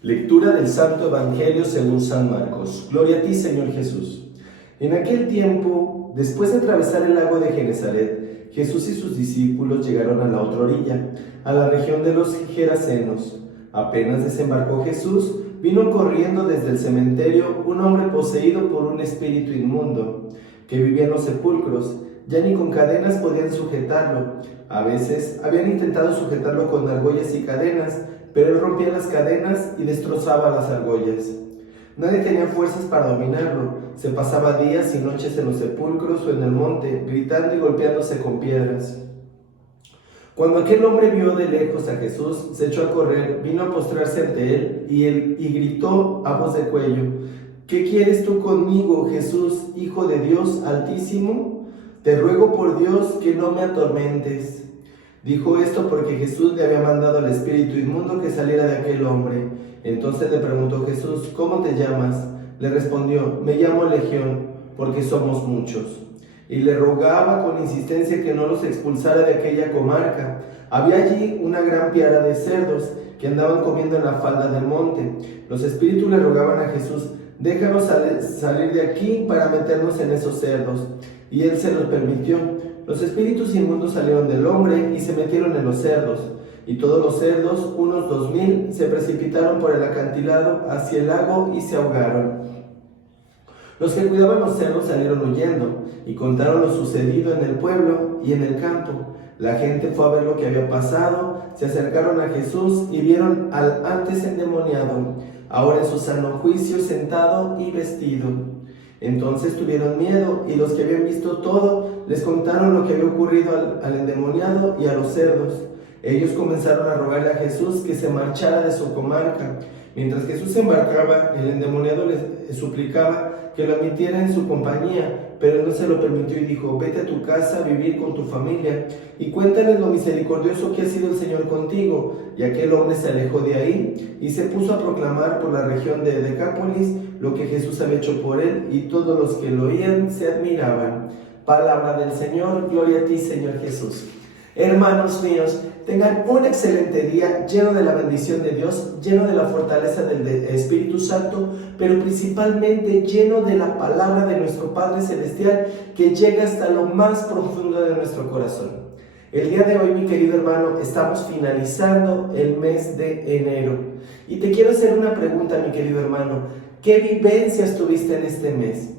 Lectura del Santo Evangelio según San Marcos. Gloria a ti, Señor Jesús. En aquel tiempo, después de atravesar el lago de Genezaret, Jesús y sus discípulos llegaron a la otra orilla, a la región de los Gerasenos. Apenas desembarcó Jesús, vino corriendo desde el cementerio un hombre poseído por un espíritu inmundo, que vivía en los sepulcros. Ya ni con cadenas podían sujetarlo. A veces habían intentado sujetarlo con argollas y cadenas, pero él rompía las cadenas y destrozaba las argollas. Nadie tenía fuerzas para dominarlo. Se pasaba días y noches en los sepulcros o en el monte, gritando y golpeándose con piedras. Cuando aquel hombre vio de lejos a Jesús, se echó a correr, vino a postrarse ante él y gritó a voz de cuello: ¿Qué quieres tú conmigo, Jesús, Hijo de Dios Altísimo? Te ruego por Dios que no me atormentes. Dijo esto porque Jesús le había mandado al espíritu inmundo que saliera de aquel hombre. Entonces le preguntó Jesús: ¿Cómo te llamas? Le respondió: Me llamo Legión, porque somos muchos. Y le rogaba con insistencia que no los expulsara de aquella comarca. Había allí una gran piara de cerdos que andaban comiendo en la falda del monte. Los espíritus le rogaban a Jesús: déjanos salir de aquí para meternos en esos cerdos. Y él se lo permitió. Los espíritus inmundos salieron del hombre y se metieron en los cerdos. Y todos los cerdos, unos 2000, se precipitaron por el acantilado hacia el lago y se ahogaron. Los que cuidaban los cerdos salieron huyendo y contaron lo sucedido en el pueblo y en el campo. La gente fue a ver lo que había pasado, se acercaron a Jesús y vieron al antes endemoniado, ahora en su sano juicio, sentado y vestido. Entonces tuvieron miedo, y los que habían visto todo les contaron lo que había ocurrido al endemoniado y a los cerdos. Ellos comenzaron a rogarle a Jesús que se marchara de su comarca. Mientras Jesús se embarcaba, el endemoniado les suplicaba que lo admitiera en su compañía, pero él no se lo permitió y dijo: vete a tu casa a vivir con tu familia y cuéntales lo misericordioso que ha sido el Señor contigo. Y aquel hombre se alejó de ahí y se puso a proclamar por la región de Decápolis lo que Jesús había hecho por él, y todos los que lo oían se admiraban. Palabra del Señor. Gloria a ti, Señor Jesús. Hermanos míos, tengan un excelente día lleno de la bendición de Dios, lleno de la fortaleza del Espíritu Santo, pero principalmente lleno de la palabra de nuestro Padre Celestial, que llega hasta lo más profundo de nuestro corazón. El día de hoy, mi querido hermano, estamos finalizando el mes de enero. Y te quiero hacer una pregunta, mi querido hermano. ¿Qué vivencias tuviste en este mes?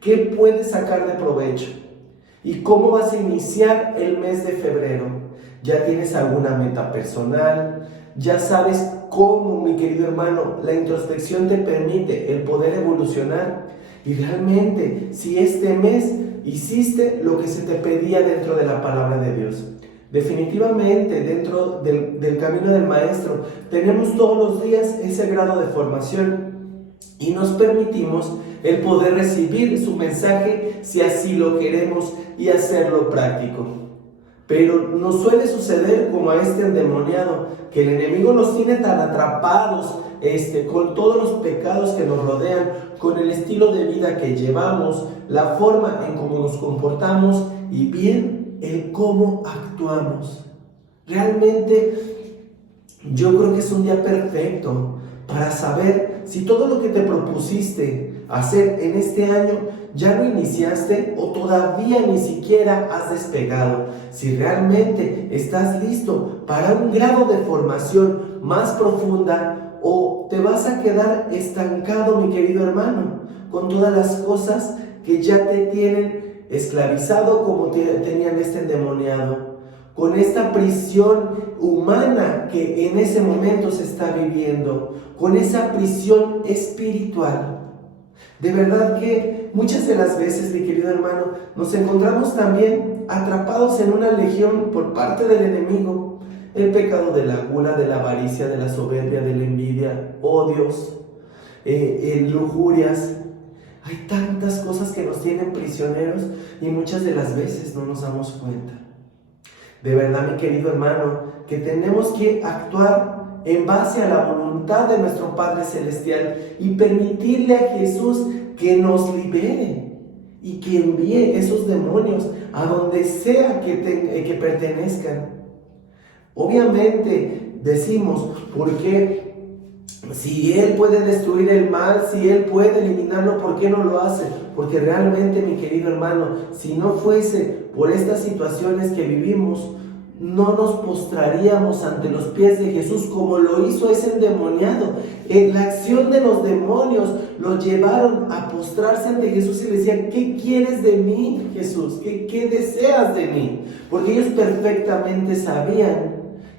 ¿Qué puedes sacar de provecho? ¿Y cómo vas a iniciar el mes de febrero? ¿Ya tienes alguna meta personal? ¿Ya sabes cómo, mi querido hermano, la introspección te permite el poder evolucionar? Y realmente, si este mes hiciste lo que se te pedía dentro de la palabra de Dios. Definitivamente, dentro del camino del Maestro, tenemos todos los días ese grado de formación y nos permitimos el poder recibir su mensaje si así lo queremos y hacerlo práctico. Pero nos suele suceder como a este endemoniado, que el enemigo nos tiene tan atrapados con todos los pecados que nos rodean, con el estilo de vida que llevamos, la forma en cómo nos comportamos y bien el cómo actuamos. Realmente yo creo que es un día perfecto para saber si todo lo que te propusiste hacer en este año ya lo iniciaste o todavía ni siquiera has despegado. Si realmente estás listo para un grado de formación más profunda o te vas a quedar estancado, mi querido hermano, con todas las cosas que ya te tienen esclavizado como tenían este endemoniado, con esta prisión humana que en ese momento se está viviendo, con esa prisión espiritual. De verdad que muchas de las veces, mi querido hermano, nos encontramos también atrapados en una legión por parte del enemigo. El pecado de la gula, de la avaricia, de la soberbia, de la envidia, odios, lujurias. Hay tantas cosas que nos tienen prisioneros y muchas de las veces no nos damos cuenta. De verdad, mi querido hermano, que tenemos que actuar en base a la voluntad de nuestro Padre Celestial y permitirle a Jesús que nos libere y que envíe esos demonios a donde sea que pertenezcan. Obviamente decimos, ¿por qué Si Él puede destruir el mal, si Él puede eliminarlo, ¿por qué no lo hace? Porque realmente, mi querido hermano, si no fuese por estas situaciones que vivimos, no nos postraríamos ante los pies de Jesús como lo hizo ese endemoniado. En la acción de los demonios lo llevaron a postrarse ante Jesús y le decían: ¿qué quieres de mí, Jesús? ¿Qué deseas de mí? Porque ellos perfectamente sabían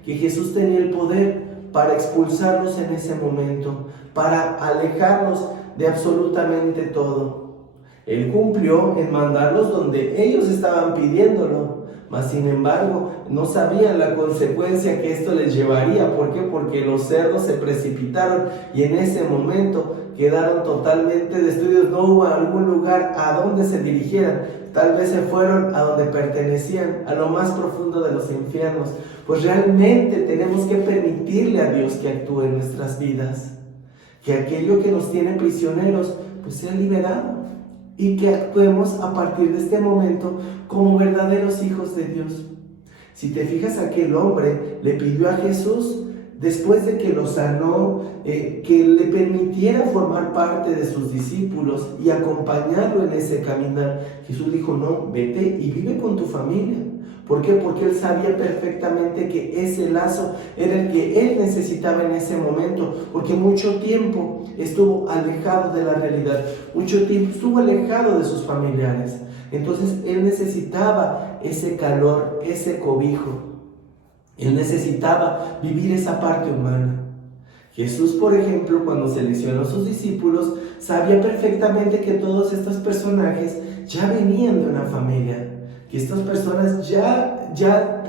que Jesús tenía el poder para expulsarlos en ese momento, para alejarlos de absolutamente todo. Él cumplió en mandarlos donde ellos estaban pidiéndolo, mas sin embargo no sabían la consecuencia que esto les llevaría. ¿Por qué? Porque los cerdos se precipitaron y en ese momento quedaron totalmente destruidos. No hubo algún lugar a donde se dirigieran. Tal vez se fueron a donde pertenecían, a lo más profundo de los infiernos. Pues realmente tenemos que permitirle a Dios que actúe en nuestras vidas, que aquello que nos tiene prisioneros pues sea liberado, y que actuemos a partir de este momento como verdaderos hijos de Dios. Si te fijas, aquel hombre le pidió a Jesús, después de que lo sanó, que le permitiera formar parte de sus discípulos y acompañarlo en ese caminar. Jesús dijo: no, vete y vive con tu familia. ¿Por qué? Porque él sabía perfectamente que ese lazo era el que él necesitaba en ese momento, porque mucho tiempo estuvo alejado de la realidad, mucho tiempo estuvo alejado de sus familiares. Entonces él necesitaba ese calor, ese cobijo. Él necesitaba vivir esa parte humana. Jesús, por ejemplo, cuando seleccionó a sus discípulos, sabía perfectamente que todos estos personajes ya venían de una familia, que estas personas ya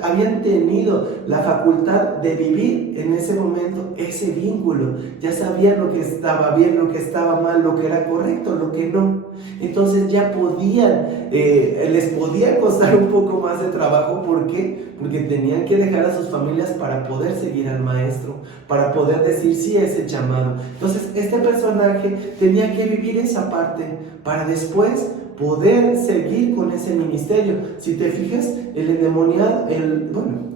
habían tenido la facultad de vivir en ese momento ese vínculo, ya sabían lo que estaba bien, lo que estaba mal, lo que era correcto, lo que no. Entonces ya podían, les podía costar un poco más de trabajo. ¿Por qué? Porque tenían que dejar a sus familias para poder seguir al maestro, para poder decir sí a ese llamado. Entonces este personaje tenía que vivir esa parte para después poder seguir con ese ministerio. Si te fijas, el endemoniado,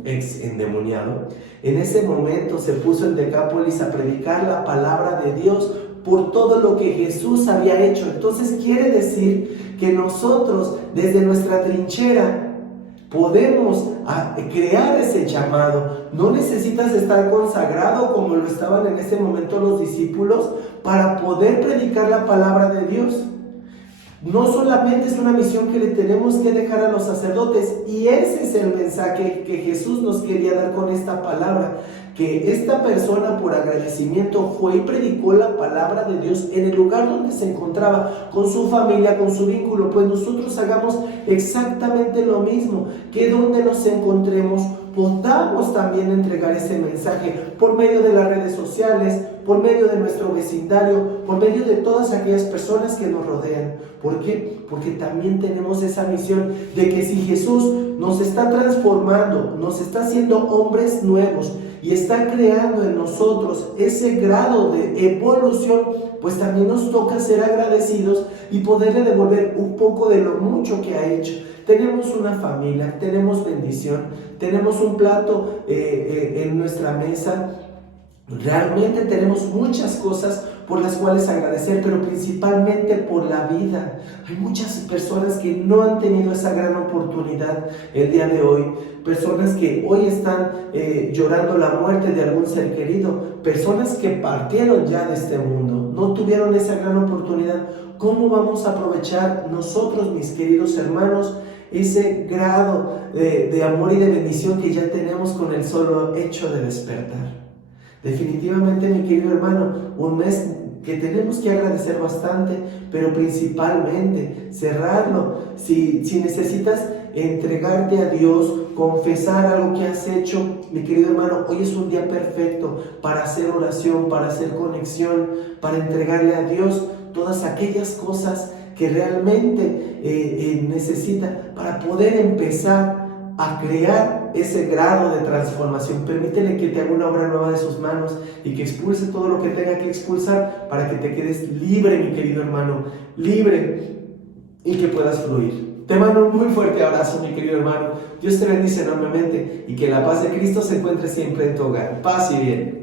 ex endemoniado, en ese momento se puso en Decápolis a predicar la palabra de Dios por todo lo que Jesús había hecho. Entonces quiere decir que nosotros desde nuestra trinchera podemos crear ese llamado. No necesitas estar consagrado como lo estaban en ese momento los discípulos para poder predicar la palabra de Dios. No solamente es una misión que le tenemos que dejar a los sacerdotes, y ese es el mensaje que Jesús nos quería dar con esta palabra, que esta persona por agradecimiento fue y predicó la palabra de Dios en el lugar donde se encontraba, con su familia, con su vínculo. Pues nosotros hagamos exactamente lo mismo, que donde nos encontremos podamos también entregar ese mensaje por medio de las redes sociales, por medio de nuestro vecindario, por medio de todas aquellas personas que nos rodean. ¿Por qué? Porque también tenemos esa misión de que si Jesús nos está transformando, nos está haciendo hombres nuevos y está creando en nosotros ese grado de evolución, pues también nos toca ser agradecidos y poderle devolver un poco de lo mucho que ha hecho. Tenemos una familia, tenemos bendición, tenemos un plato en nuestra mesa. Realmente tenemos muchas cosas por las cuales agradecer, pero principalmente por la vida. Hay muchas personas que no han tenido esa gran oportunidad el día de hoy, personas que hoy están llorando la muerte de algún ser querido, personas que partieron ya de este mundo, no tuvieron esa gran oportunidad. ¿Cómo vamos a aprovechar nosotros, mis queridos hermanos, ese grado de amor y de bendición que ya tenemos con el solo hecho de despertar? Definitivamente, mi querido hermano, un mes que tenemos que agradecer bastante, pero principalmente cerrarlo. Si necesitas entregarte a Dios, confesar algo que has hecho, mi querido hermano, hoy es un día perfecto para hacer oración, para hacer conexión, para entregarle a Dios todas aquellas cosas que realmente necesita para poder empezar a crear ese grado de transformación. Permítele que te haga una obra nueva de sus manos y que expulse todo lo que tenga que expulsar para que te quedes libre, mi querido hermano, libre, y que puedas fluir. Te mando un muy fuerte abrazo, mi querido hermano. Dios te bendice enormemente y que la paz de Cristo se encuentre siempre en tu hogar. Paz y bien.